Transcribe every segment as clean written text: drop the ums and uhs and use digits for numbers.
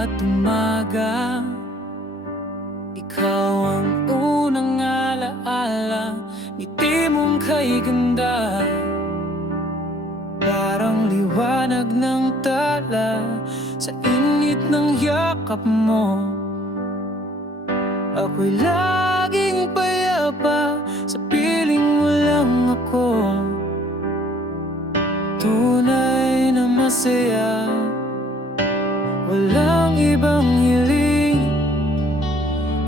bawat umaga. Ikaw ang unang alaala, ngiti mong kay ganda, parang liwanag ng tala sa init ng yakap mo. Ako'y laging payapa sa piling mo lang ako. Tunay na masaya, walang ibang hiling,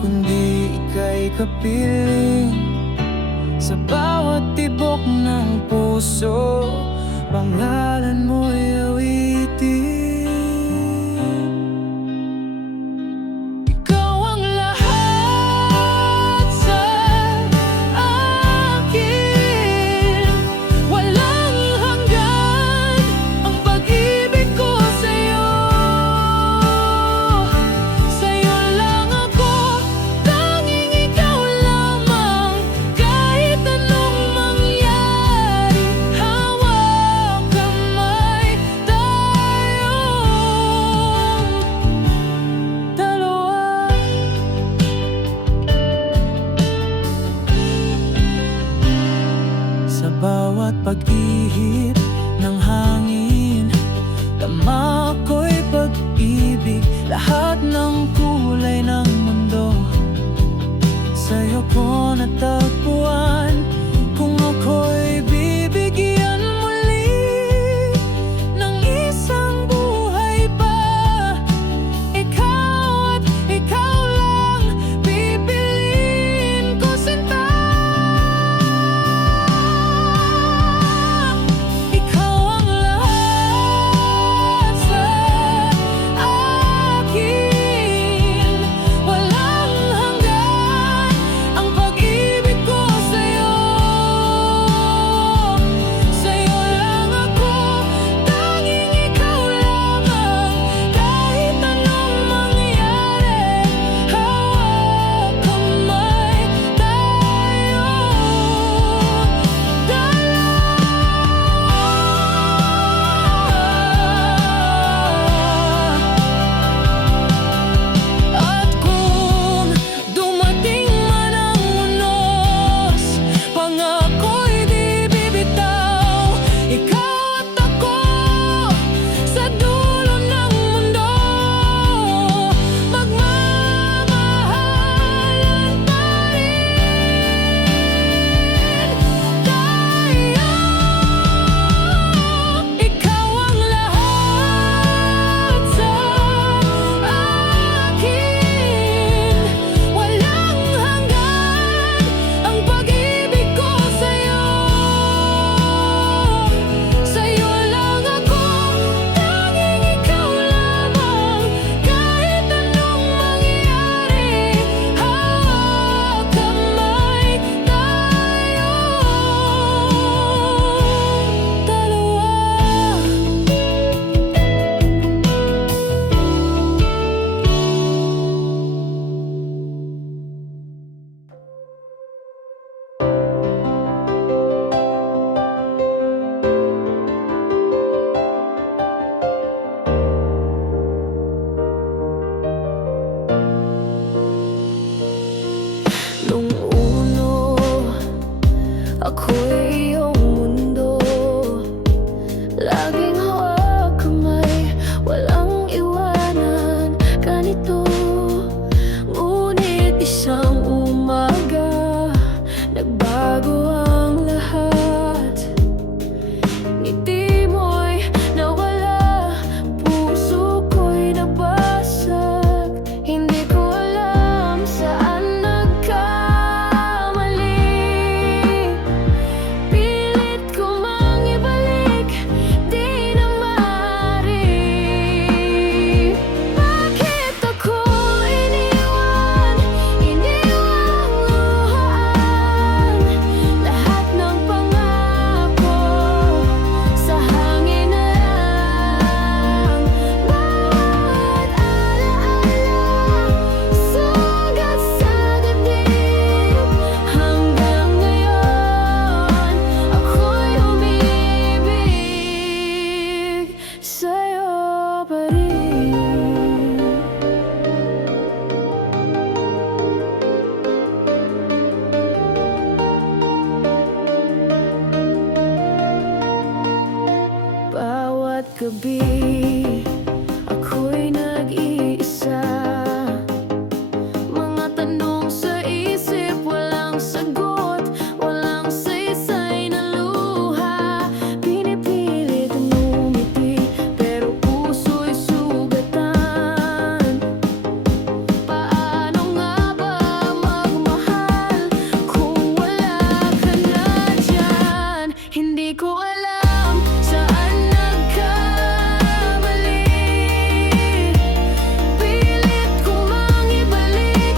kundi ika'y kapiling. Sa bawat tibok ng puso, pangalan mo'y awitin. Ikaw ang lahat sa akin, walang hanggan ang pag-ibig ko sa'yo. Sa'yo lang ako, tanging ikaw lamang. Kahit anong mangyari, hawak kamay tayo. gabi, ako'y nag-iisa. Mga tanong sa isip, walang sagot, walang saysay na luha. Pinipilit umiti, pero puso'y sugatan. Paano nga ba magmahal kung wala ka na dyan? Hindi ko alam saan nagkamali. Pilit kong mangibalik,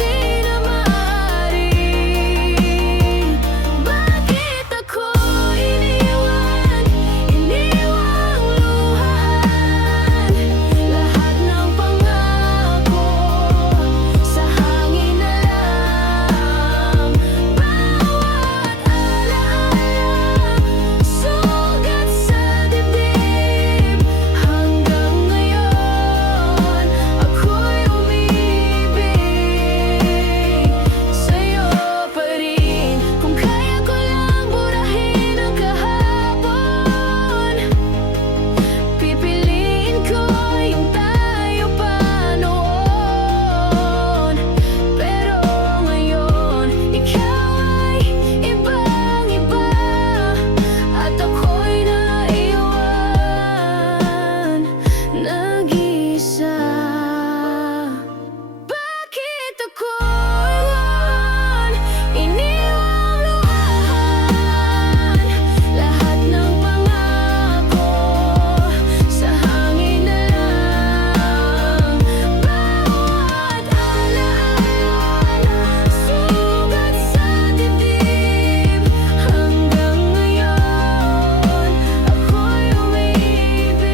di na maaari. Bakit ako iniwan luhaan? Lahat ng pangako sa hangin na lang. Bawat alaala, sugat sa dibdib. Hanggang ngayon, ako'y umibig sa'yo pa rin. Kung kaya ko lang burahin ang kahapon, pipiliin ko yung tayo pa noon. Pero ngayon, ikaw ay ibang-iba, at ako'y naiwan nag-iisa. Bakit ako iniwang luhaan? Lahat ng pangako sa hangin na lang. Bawat alaala, sugat sa dibdib. Hanggang ngayon, ako'y umibig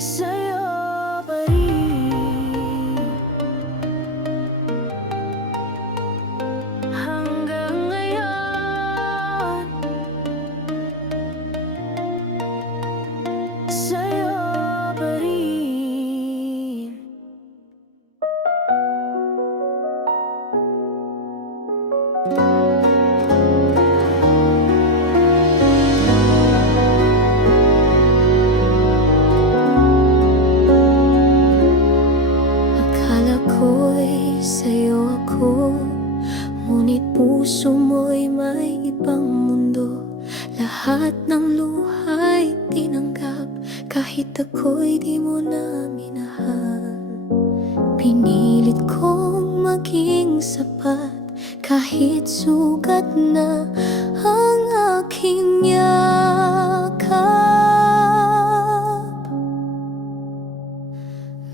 sa'yo pa rin. Hanggang ngayon, sa'yo pa rin. Akala ko'y sa'yo ako, ngunit puso mo'y may ibang mundo. Lahat ng luha'y tinanggap, kahit ako'y di mo na minahal. Pinilit kong maging sapat, kahit sugat na ang aking yakap.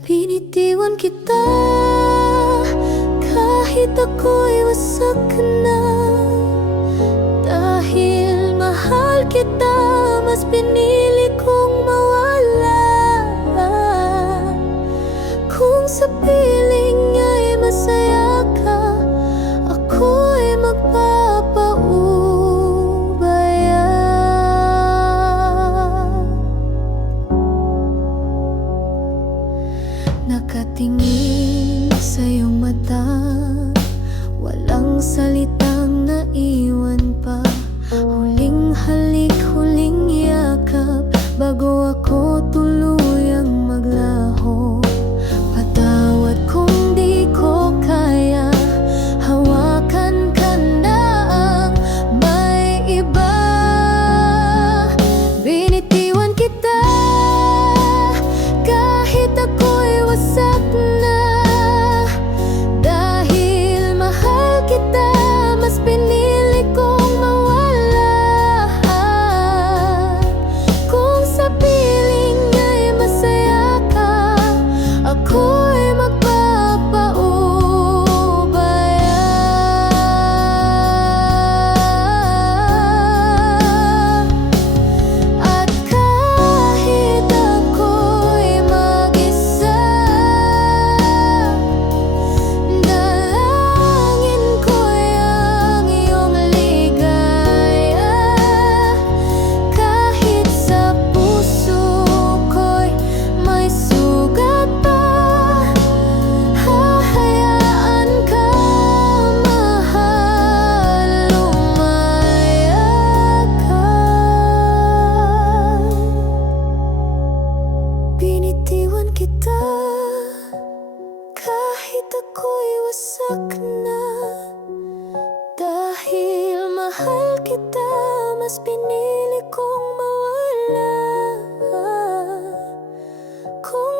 Binitiwan kita, kahit ako'y wasak na. Dahil mahal kita, mas pinili kong mawala. Kung sa piling ay masaya ka, ako'y magpapaubaya. Nakatingin sa iyong mata, walang salitang naiwan pa. Huling halik, huling yakap, bago ako tuluyang maglaho. Patawad kung di ko kaya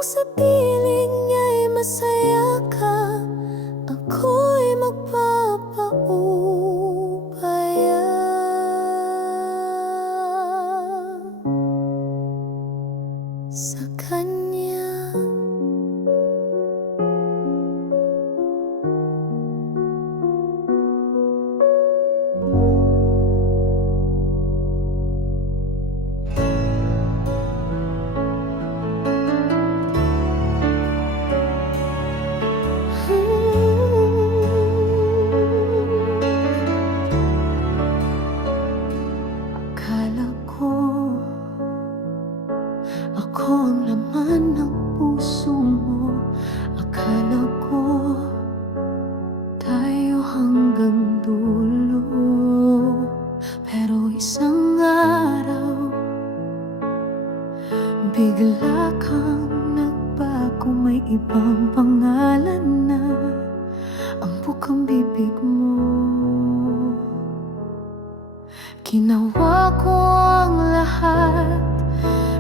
sa piling niya'y masaya ka, ako'y magpapaubaya. Sa kanya akala ko ako ang laman ng puso mo. Akala ko tayo hanggang dulo. Pero isang araw bigla kang nagbago. May ibang pangalan na ang bukang bibig mo. Ginawa ko ang lahat,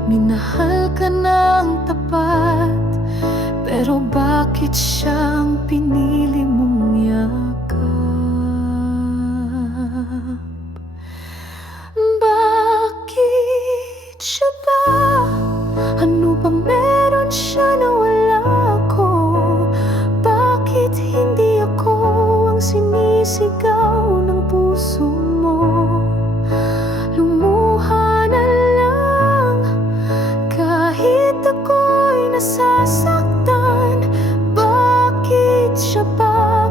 minahal ka ng tapat, pero bakit siyang pinili mong yakap? Bakit siya ba? Ano bang meron siya na wala ko? Bakit hindi ako ang sinisigaw ng puso mo? Lumuha na lang kahit ako'y nasasaktan. Bakit siya ba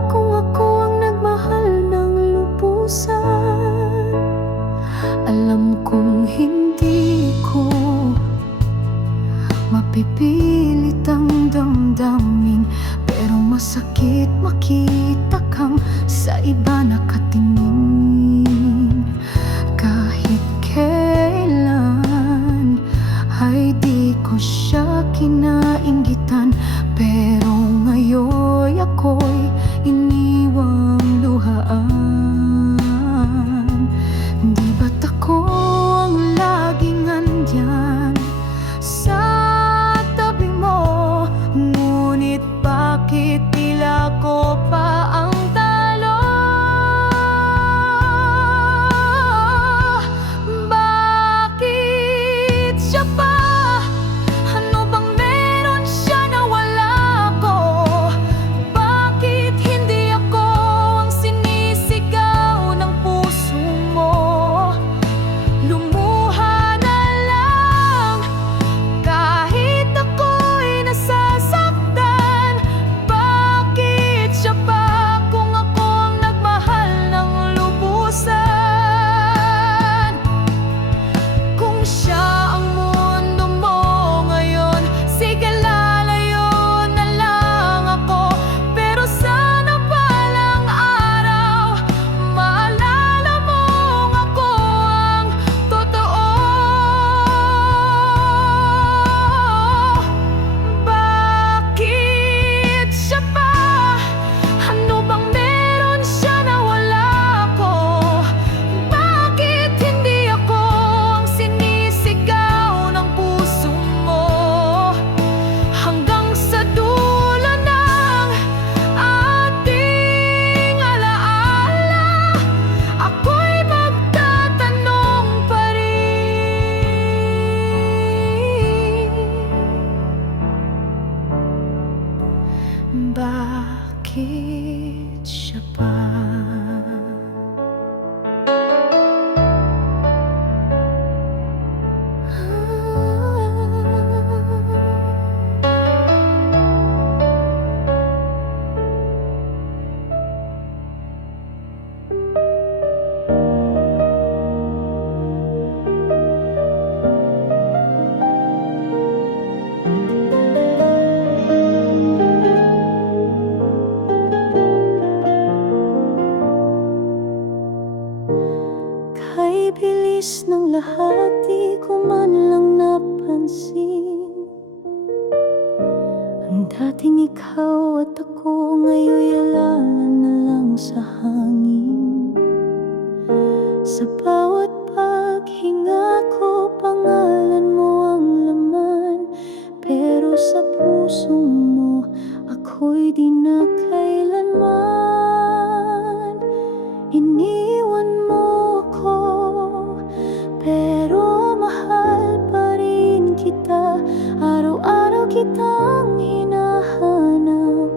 kitang hinahanap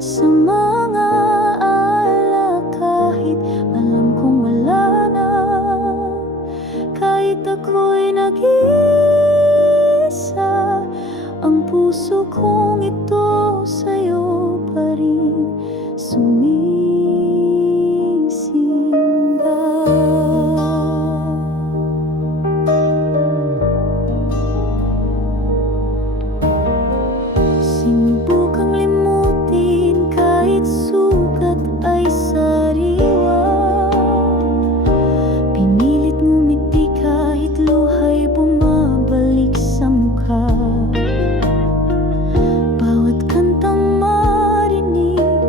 sa mga ala, kahit alam kong wala na, kahit ako'y nag-iisa, ang puso kong ito sa'yo pa rin sinubukang limutin kahit sugat ay sariwa, pinilit ngumiti kahit luha'y bumabalik sa mukha. Bawat kantang marinig,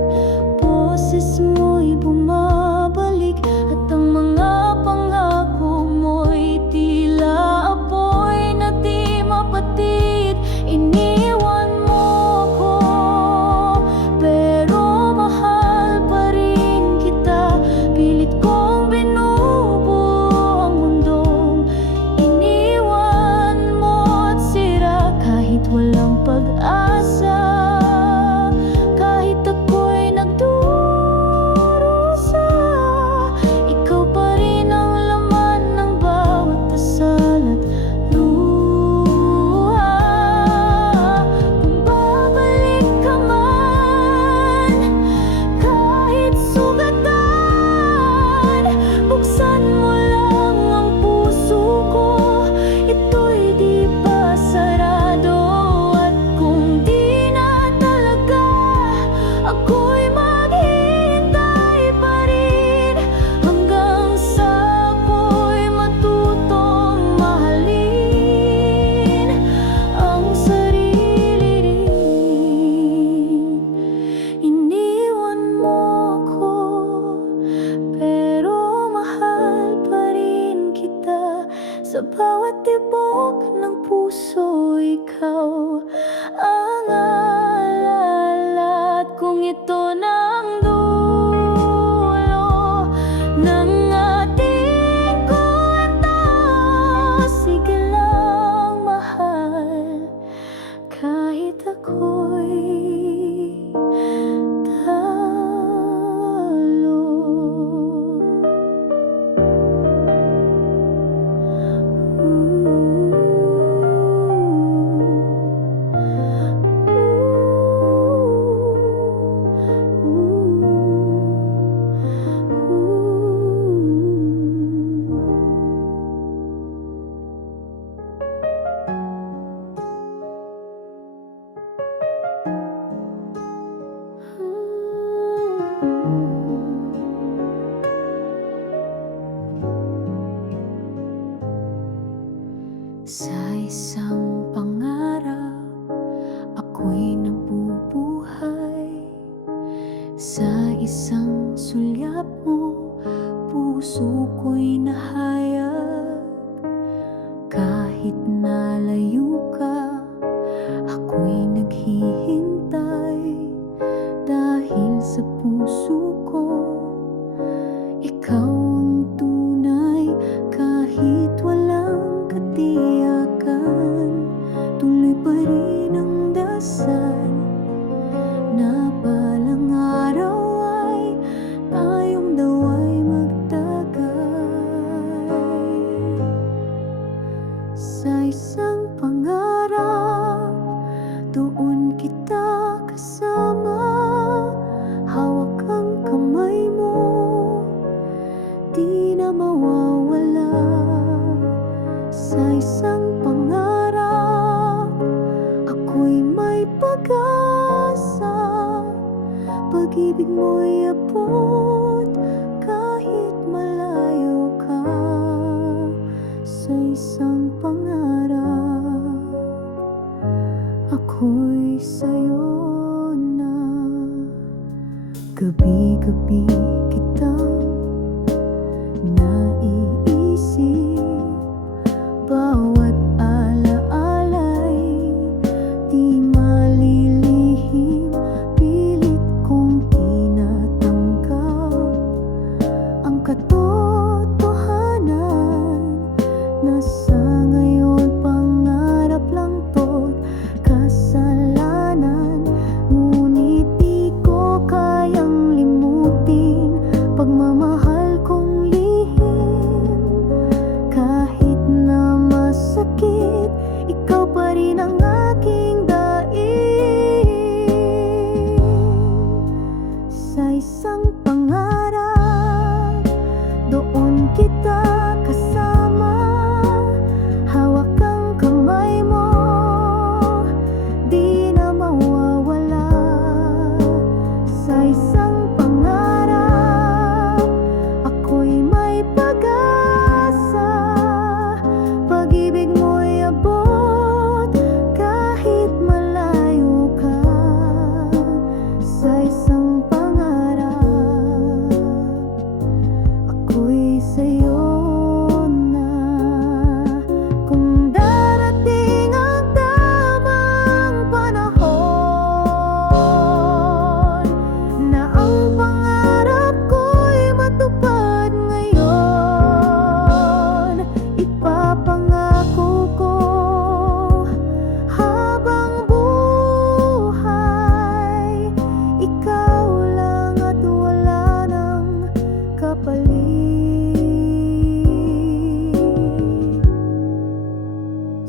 boses mo'y bumabalik, at ang mga pangako mo'y tila apoy na di mapatid. Iniwan mo ko, pero mahal pa rin kita. Pilit kong binubuo ang mundong iniwan mo at sira, kahit walang pag-asa, kahit ako'y nagdurusa, ikaw pa rin ang laman ng bawat dasal at luha. Kung babalik ka man, kahit sugatan, buksan mo lang ang puso ko, ito'y di pa sarado. At kung di na talaga, ako'y maghihintay pa rin, hanggang sa ako'y matutong mahalin ang sarili rin. Iniwan mo ko, pero mahal pa rin kita. Sa bawat tibok ng puso, ikaw ang alala. At kung ito na ang dulo ng ating kwento, sige lang mahal, kahit ako'y talo. Sa isang pangarap, ako'y nabubuhay. Sa isang sulyap mo, puso ko'y nahayag. Kahit nalayo ka, ako'y naghihintay, dahil sa puso ko ikaw ang tunay. Kahit walang katiyakan, tuloy pa rin ang dasal na balang araw ay tayong dawa'y magtagay. Sa isang pangarap, doon kita kasama, hawak ang kamay mo, di na mawawala. Sa isang pangarap, ako'y may pag-asa, pag-ibig mo'y abot kahit malayo ka. Sa isang pangarap, ako'y sa'yo na. Gabi-gabi kitang naiisip, bawat alaala'y di malilihim. Pilit kong tinatanggap ang katotohanan na sa ngayon pangarap lang to't kasal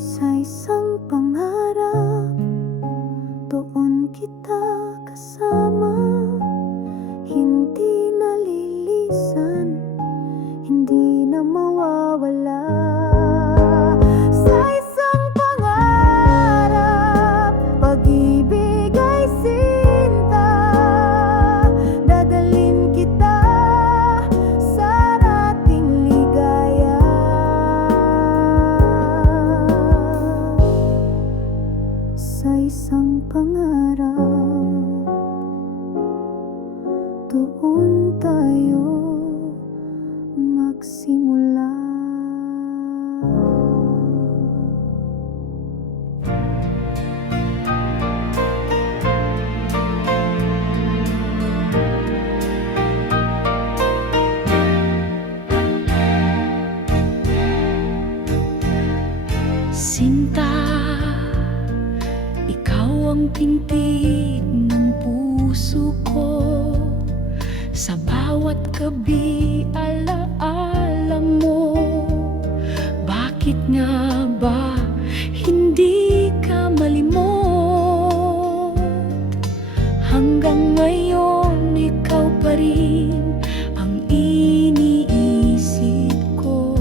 Sa isang pangarap, doon kita kasama. Hindi nalilisan, hindi na mawawala. Sa isang pangarap, pag-ibig ay sinta. Dadalhin kita sa ating ligaya. Sa isang pangarap, doon tayo magsimula. Sinta, ikaw ang pintig ng puso ko. Sa bawat gabi, alaala mo. Bakit nga ba hindi ka malimot? Hanggang ngayon, ikaw pa rin ang iniisip ko.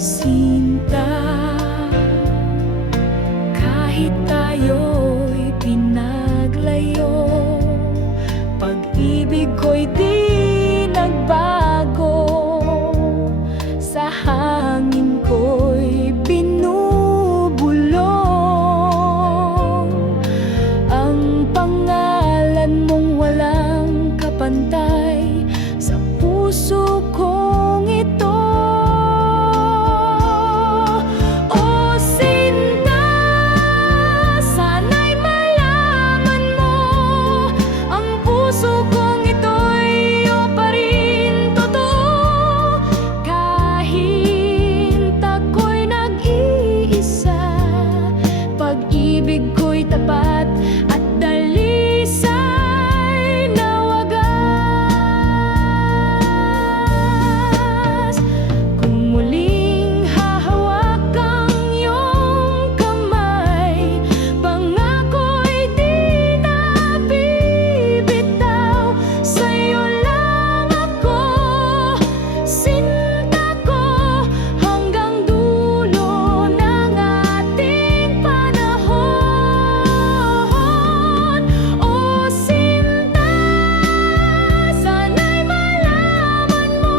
Sinta, kahit tayo'y pinaglayo, pag-ibig ko'y di nagbago. Sa hangin ko'y binubulong ang pangalan mong walang kapantay sa puso kong ito. Pag-ibig ko'y tapat at dalisay na wagas. Kung muling hahawak ang iyong kamay, pangako'y di na bibitaw. Sa'yo lang ako, sinta ko, hanggang dulo ng ating panahon. O sinta, sana'y malaman mo,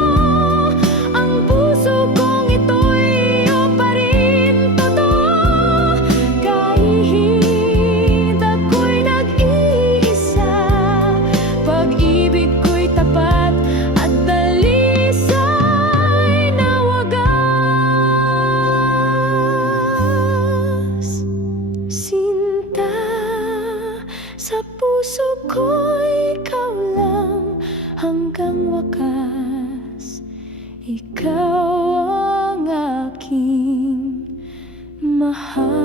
ang puso kong ito'y iyo pa rin totoo. Kahit ako'y nag-iisa, pag-ibig ko'y tapat at dalisay na wagas. Sinta, sa puso ko'y ikaw lang hanggang wakas. Ikaw ang aking mahal.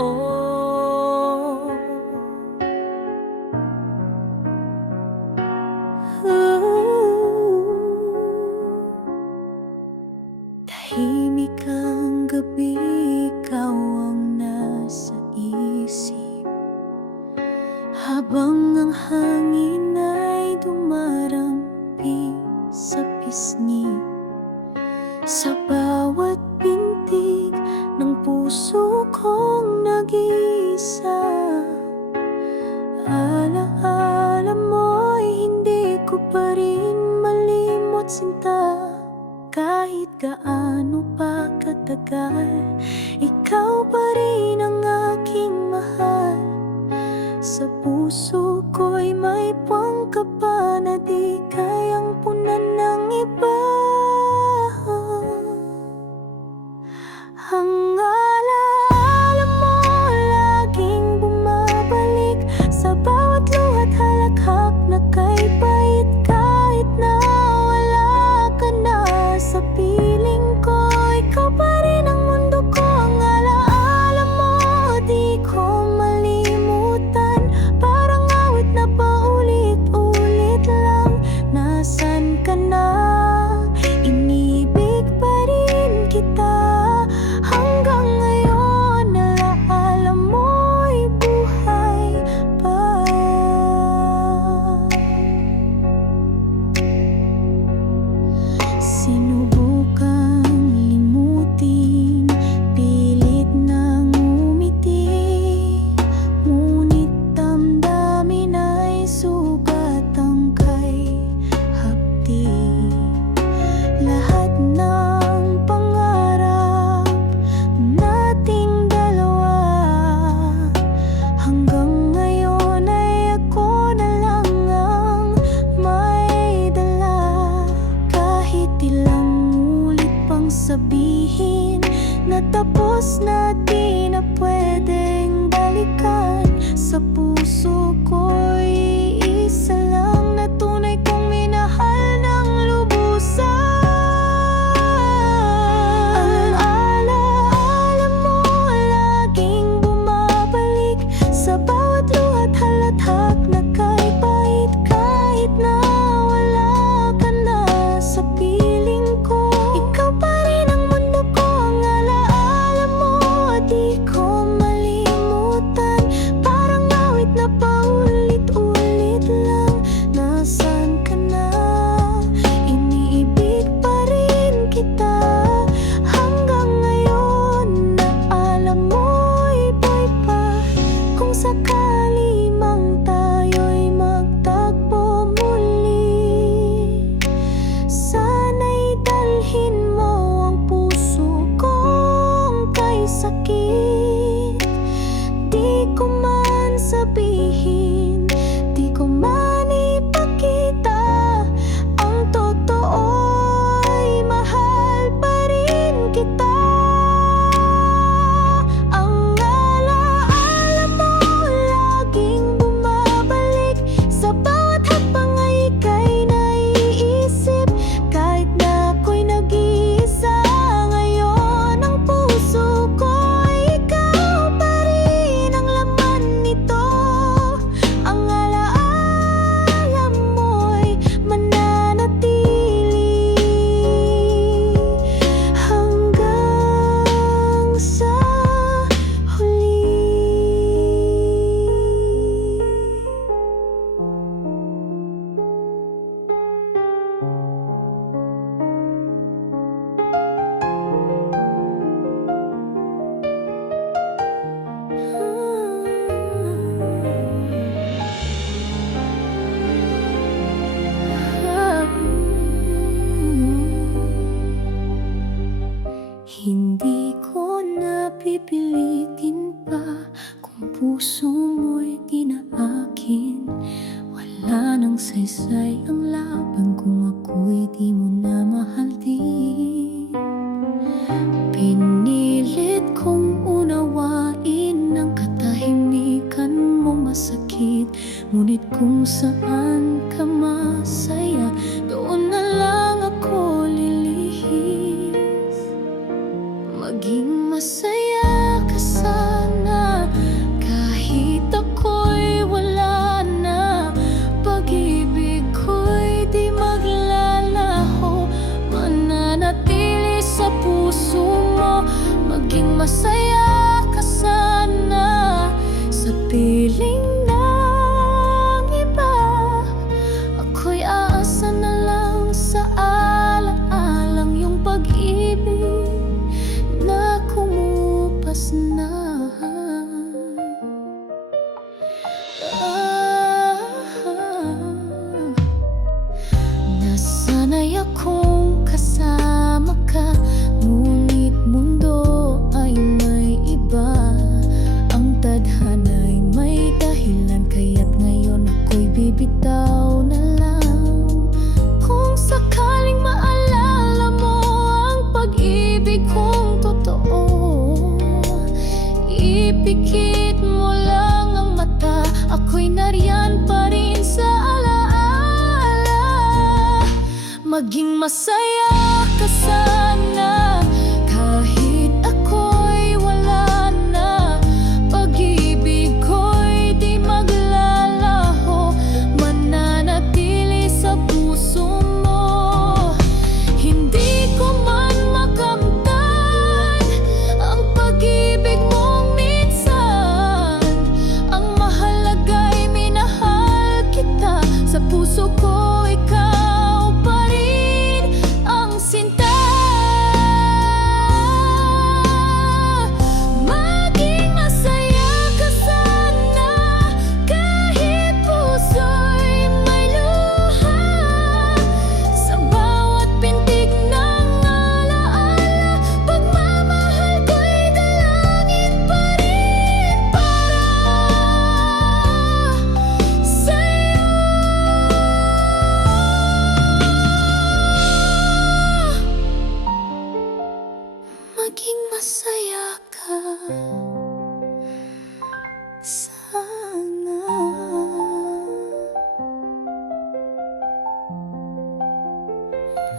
Oh, tahimik ang gabi, ikaw ang nasa isip. Habang ang hangin ay dumarampi sa pisngi, sa bawat pintig ng puso kong nag-iisa. Alaala mo'y hindi ko pa rin malimot, sinta. Kahit gaano pa katagal, ikaw pa rin ang aking mahal. Sa puso ko'y may pangkapa na di kayang punan ng iba. Ang alaala mo laging bumabalik sa bawat luha't halakhak na kay bait kahit na ka na, inibig pa rin kita. Hanggang ngayon, alaala mo'y buhay pa. Sinubukang limutin, pilit nang umiti, ngunit damdamin ay sugat ang kay hapdi. Lahat ng pangarap nating dalawa, hanggang ngayon ay ako na lang ang may dala. Kahit ilang ulit pang sabihin na tapos na, di na pwedeng balikan, sa puso ko'y isa lang na tunay kong minahal ng lubusan. Ang alaala mo laging bumabalik sa bawat luha't halathak na kay pahit. Kahit na wala ka na sa piling ko, ikaw pa rin ang mundo ko. Ang alaala mo di ko malimutan, parang awit na paulit-ulit lang. Nasaan ka na? Iniibig pa rin kita. Hanggang ngayon, naala mo'y buhay pa. Kung sakali mang tayo'y magtagpo muli, sana'y dalhin mo ang puso kong kay sakit. Di ko man sabihin, di ko man ipakita, ang totoo'y mahal pa rin kita. Ang alaala mo laging bumabalik sa bawat hakbang ay ika'y naiisip. Kahit na ako'y nag-iisa ngayon, ang puso ko ay ikaw pa rin ang laman nito. Ang alaala mo'y mananatili hanggang sa huli. Hindi ko na pipilitin pa kung puso mo'y di na akin. Wala nang saysay ang laban kung ako'y di mo na mahal din. Pinilit kong unawain ang katahimikan mo masakit, ngunit kung saan ka masaya, doon na lang ako lilihis. Maging masaya ka sana, kahit ako'y wala na. Pag-ibig ko'y di maglalaho, mananatili sa puso mo. Maging masaya ka sana sa piling ng iba. Ako'y aasa na lang sa alaalang yung pag-ibig na kumupas na. Nasanay akong kasama ka, ngunit mundo ay may iba. Ang tadhana'y may dahilan, kaya't ngayon ako'y bibitaw na lang. Kung sakaling maalala mo ang pag-ibig kong totoo, ipikit mo lang ang mata, ako'y nariyan pa rin sa alaala. Maging masaya ka sana, kahit ako'y wala na. Pag-ibig ko'y di maglalaho, mananatili sa puso mo.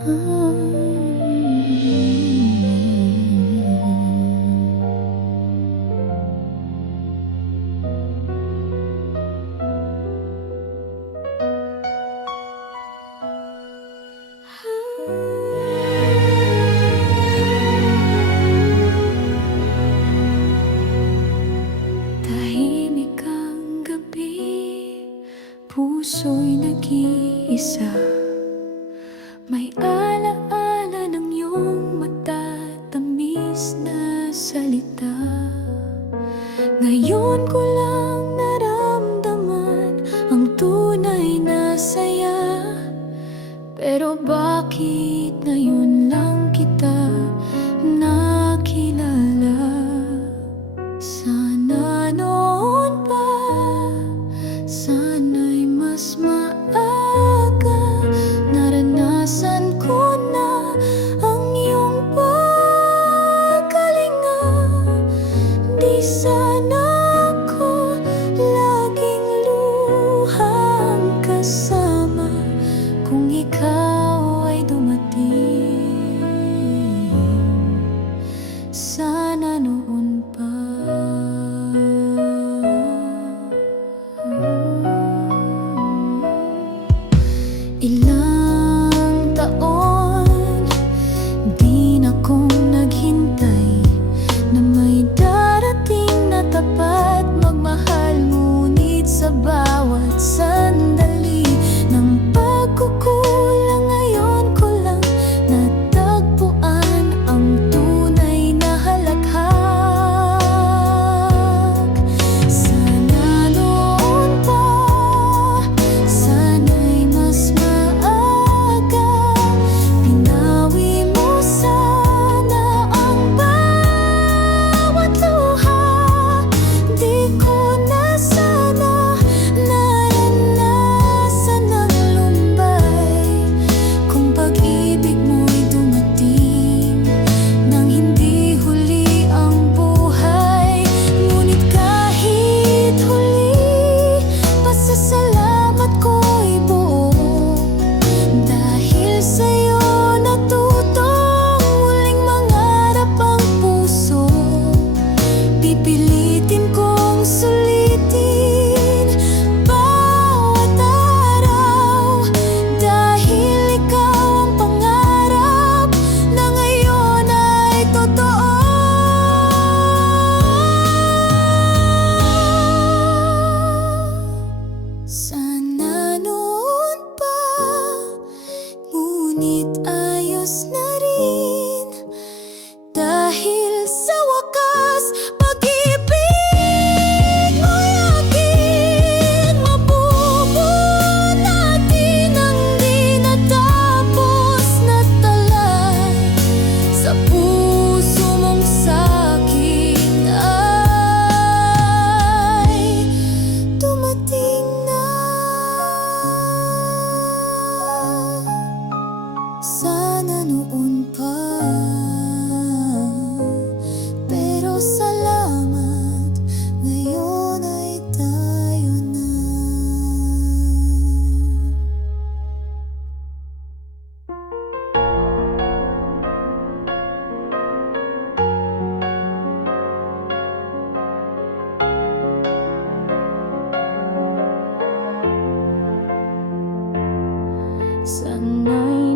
Tahimik ang gabi, puso'y nag-iisa. May alaala ng iyong matatamis na salita. Ngayon ko lang naramdaman ang tunay na saya. Pero bakit ngayon lang kita nakilala? Sana noon pa, sana'y mas maaga, naranasan ko na ang iyong pagkalinga. Di sana ako laging luhang kasama kung ikaw ay dumating. Sana noon pa. Ilang taon din akong naghintay na may darating na tapat magmahal, ngunit sa bawat sandali ng pagkukulang, ngayon ko lang natagpuan ang tunay na halakhak. Sana noon pa, sana'y mas maaga, pinawi mo sana ang bawat luha. Di ko na sana naranasan ang lumbay kung pag-ibig mo'y dumating nang hindi huli ang buhay. Ngunit kahit huli, pasasalamat ko'y buo, dahil sa'yo natutong muling mangarap ang puso. Pipilitin kong sulitin bawat araw, dahil ikaw ang pangarap na ngayon ay totoo. Sana noon pa, ngunit ayos na rin, dahil sa wakas pag-ibig mo'y aking mabubunatin ang di natapos na talay. Sa puso mong sa'kin ay dumating na. Sana noon pa, pero salamat, ngayon ay tayo na. Sana'y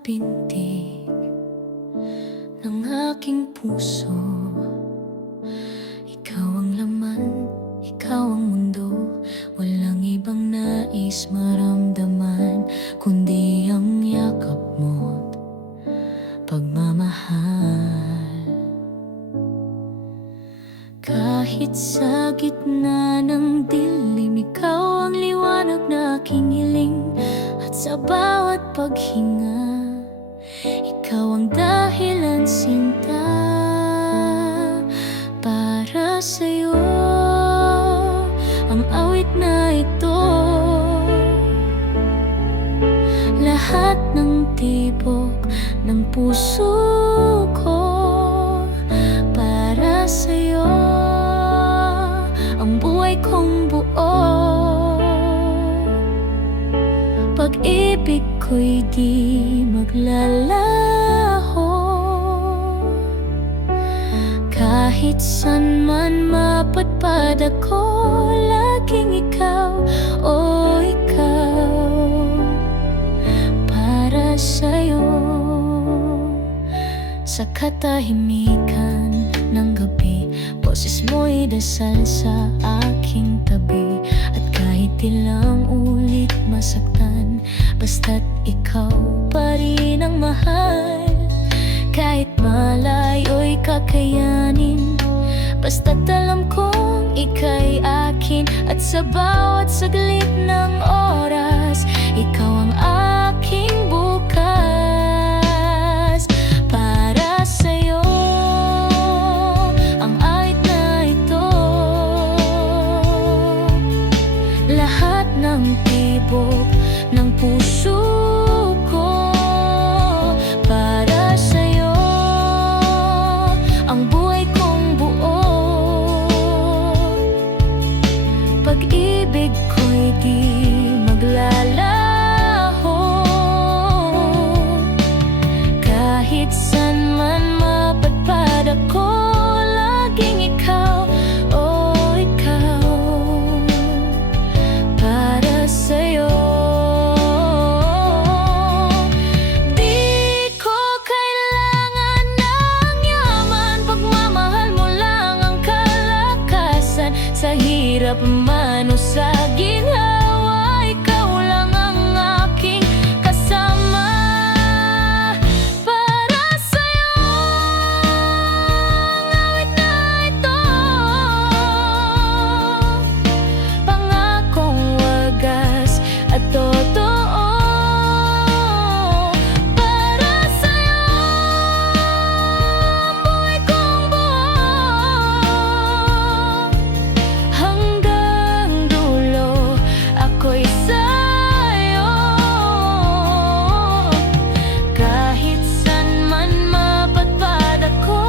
pintig ng aking puso. Ikaw ang laman, ikaw ang mundo. Walang ibang nais maramdaman kundi ang yakap mo't pagmamahal. Kahit sa gitna ng dilim, ikaw ang liwanag na aking hiling. At sa bawat paghinga, ikaw ang dahilan, sinta. Para sa'yo ang awit na ito. Lahat ng tibok ng puso ko para sa'yo. Ang buhay kong buo, pag-ibig ko'y di maglalaho. Kahit san man mapadpad ako, laging ikaw, oh ikaw. Para sa'yo, sa katahimikan ng gabi, boses mo'y dasal sa aking tabi. At kahit ilang ulit masaktan, basta't ikaw pa rin ang mahal. Kahit malayo'y kakayanin, basta't alam kong ika'y akin. At sa bawat saglit ng oras, ikaw ang aking bukas. Para sa'yo ang awit na ito. Lahat ng tibok ng puso ko para sa'yo. Ang buhay kong buo, pag-ibig ko'y di maglalaho. Kahit san man mapadpad ako, laging ikaw, oh ikaw. Para sa'yo, di ko kailangan ng yaman, pagmamahal mo lang ang kalakasan. Sa hirap man o sa ginhawa, ikaw lang ang aking kasama. Para sa'yo ang awit na ito. Pangakong wagas at totoo. Para sa'yo ang buhay kong buo. Hanggang dulo ako'y sa'yo. Kahit san man mapadpad ako,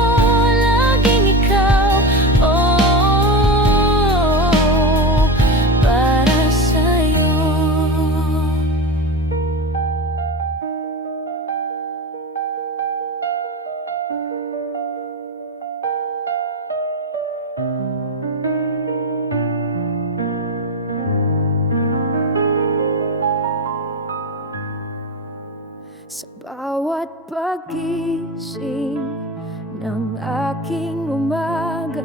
laging ikaw, oh, para sa'yo. Sa bawat pagising ng aking umaga,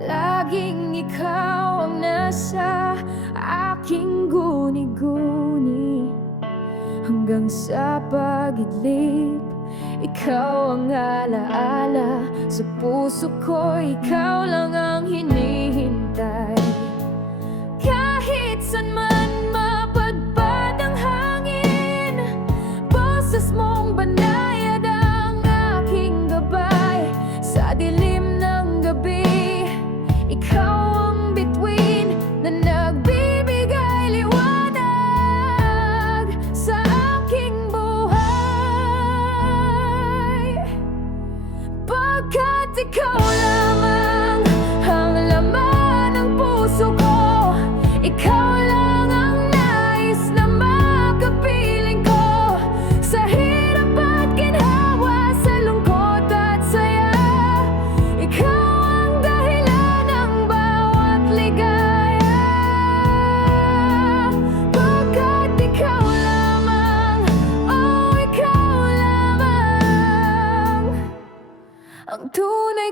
laging ikaw ang nasa aking guni-guni. Hanggang sa pagidlip, ikaw ang alaala. Sa puso ko, ikaw lang ang hinihintay. Kahit san man mapadpad ang hangin, boses mong banayad ang aking gabay. Sa dilim ng gabi, ikaw ang bituin na nagbibigay liwanag sa aking buhay. Pagkat ikaw lamang ang laman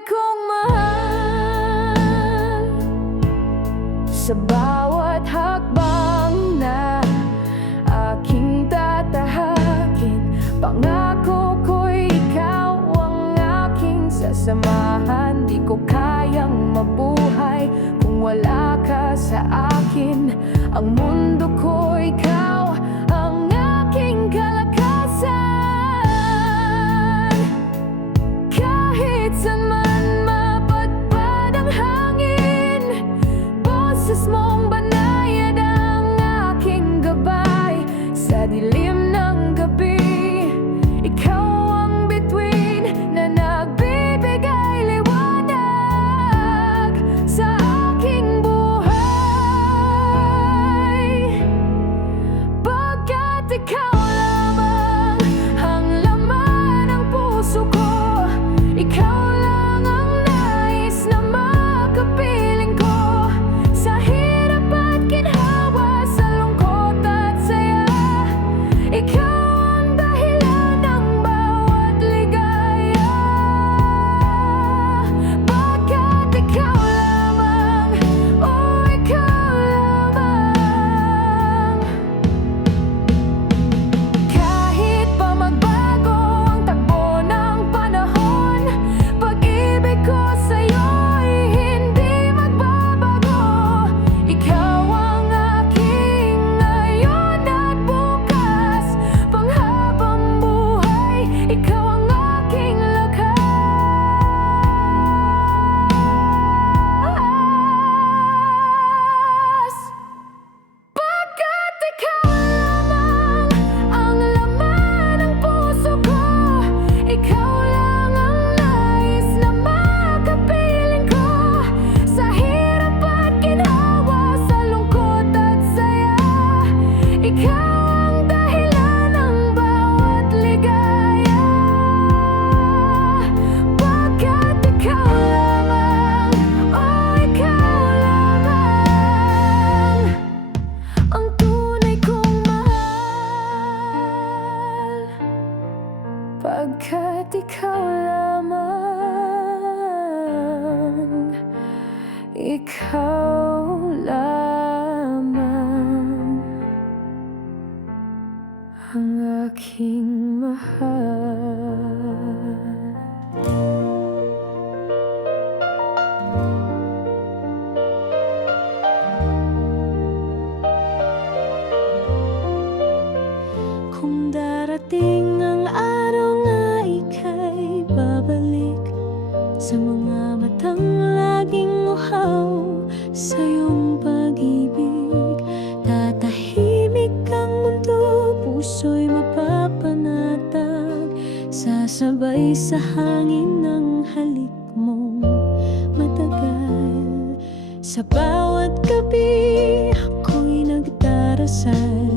kong mahal. Sa bawat hakbang na aking tatahakin, pangako ko'y ikaw ang aking sasamahan. Di ko kayang mabuhay kung wala ka sa akin. Ang mundo ko ikaw ang aking kalakasan. Kahit saan man mapadpad ang hangin, boses mong banayad ang aking gabay. Sa dilim ng gabi, ikaw ang bituin na nagbibigay liwanag sa aking buhay. Pagkat ikaw lamang ang laman ng puso ko, ikaw lang ang nais na makapiling ko. Sa hirap at ginhawa, sa lungkot at saya, ikaw ang dahilan ng bawat ligaya. Pagkat ikaw lamang, oh ikaw lamang. Kahit pa magbago ang takbo ng panahon, pag-ibig ko sa'yo'y hindi magbabago. Ikaw ang aking ngayon at bukas, panghabang buhay, ikaw ang aking lakas. Pagkat ikaw lamang ang laman ng puso ko, ikaw lang ang nais na makapiling ko. Sa hirap at ginhawa, sa lungkot at saya, ikaw ang dahilan ng bawat ligaya. Pagkat ikaw lamang, oh ikaw lamang ang tunay kong mahal. Pagkat ikaw lamang, ikaw lamang ang aking mahal. Kung darating ang araw nga ika'y babalik, sa mga matang laging uhaw sa iyong pag-ibig, tatahimik ang mundo, puso'y mapapanatag, sasabay sa hangin ng halik mong matagal. Sa bawat gabi ako'y nagdarasal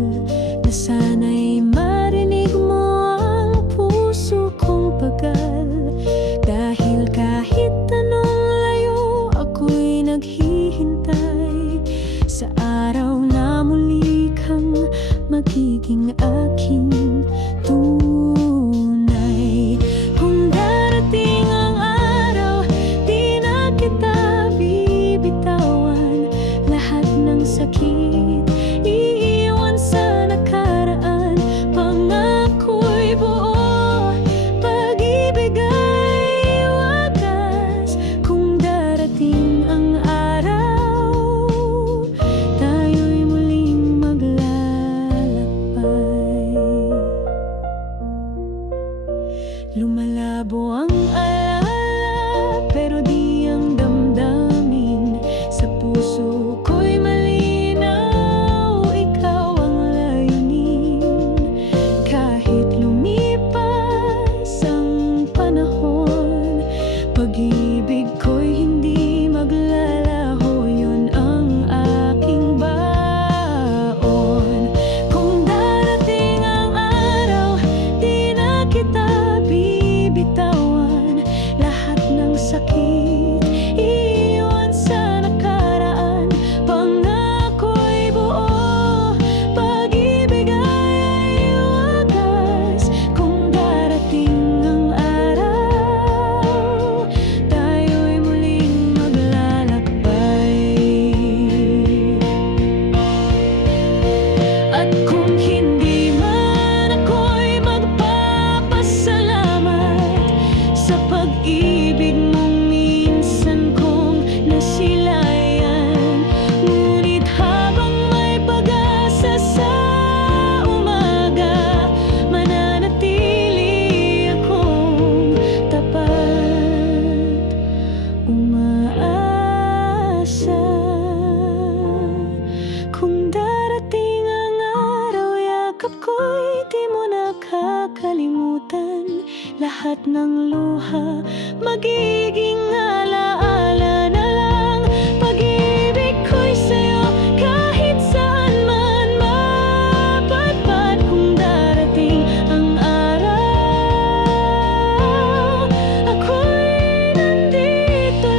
na sana'y marinig mo ang puso kong pagal. Dahil kahit anong layo, ako'y naghihintay sa araw na muli kang magiging aking tunay. Kung darating ang araw, di na kita bibitawan. Lahat ng sakit iiwan sa nakaraan. Pangako'y buo, pag-ibig ay wagas. Kung darating ang araw, tayo'y muling maglalakbay. lahat ng luha magiging alaala na lang. Pag-ibig ko'y sa'yo kahit saan man mapadpad. Kung darating ang araw, ako'y nandito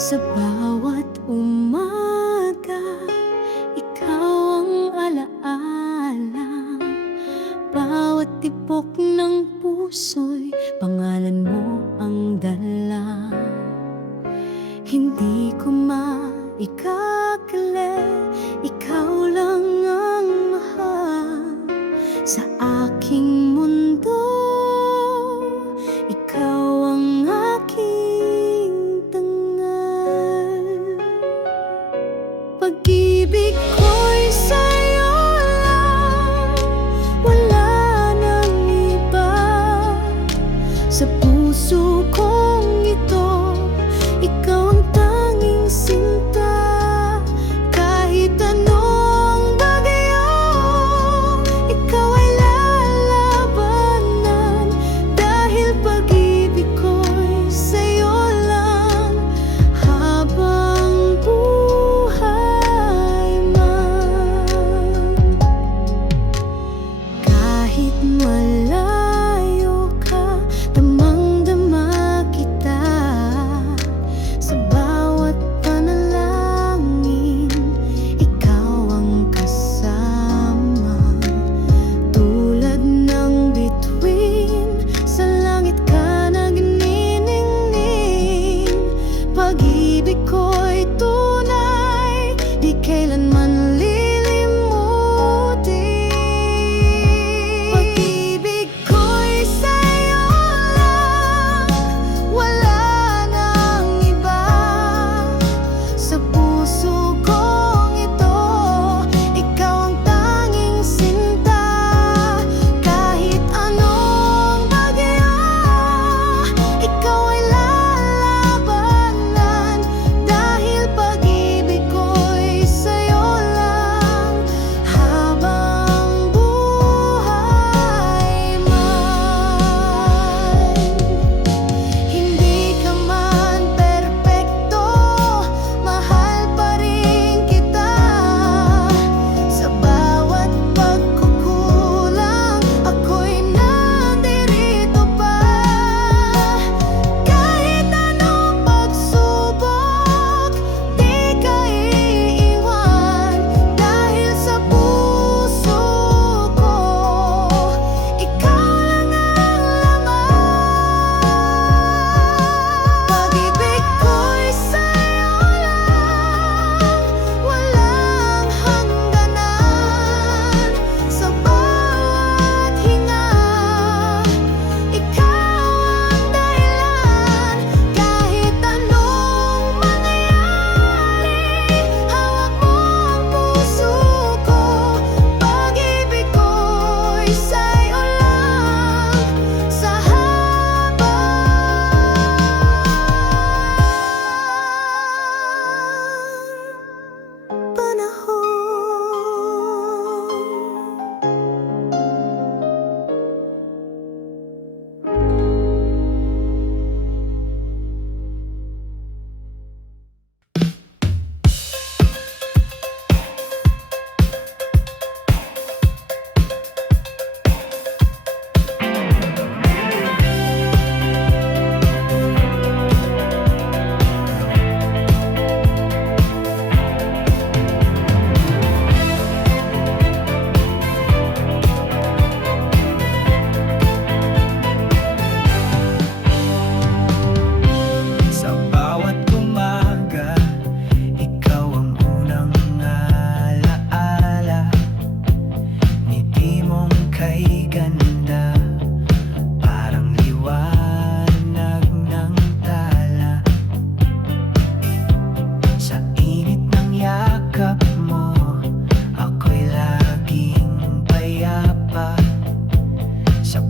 sa bawat umaga, ikaw ang alaala. Bawat tibok ng puso'y pangalan mo ang dala. Hindi ko maikakali, ikaw lang ang mahal sa aking mundo. Ikaw ang aking tangal. Pag-ibig ko'y sa'yo lang, wala nang iba. Sa puso kong ito, ikaw ang tanging sinta. Kahit anong bagay, ikaw ay lalapit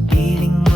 piling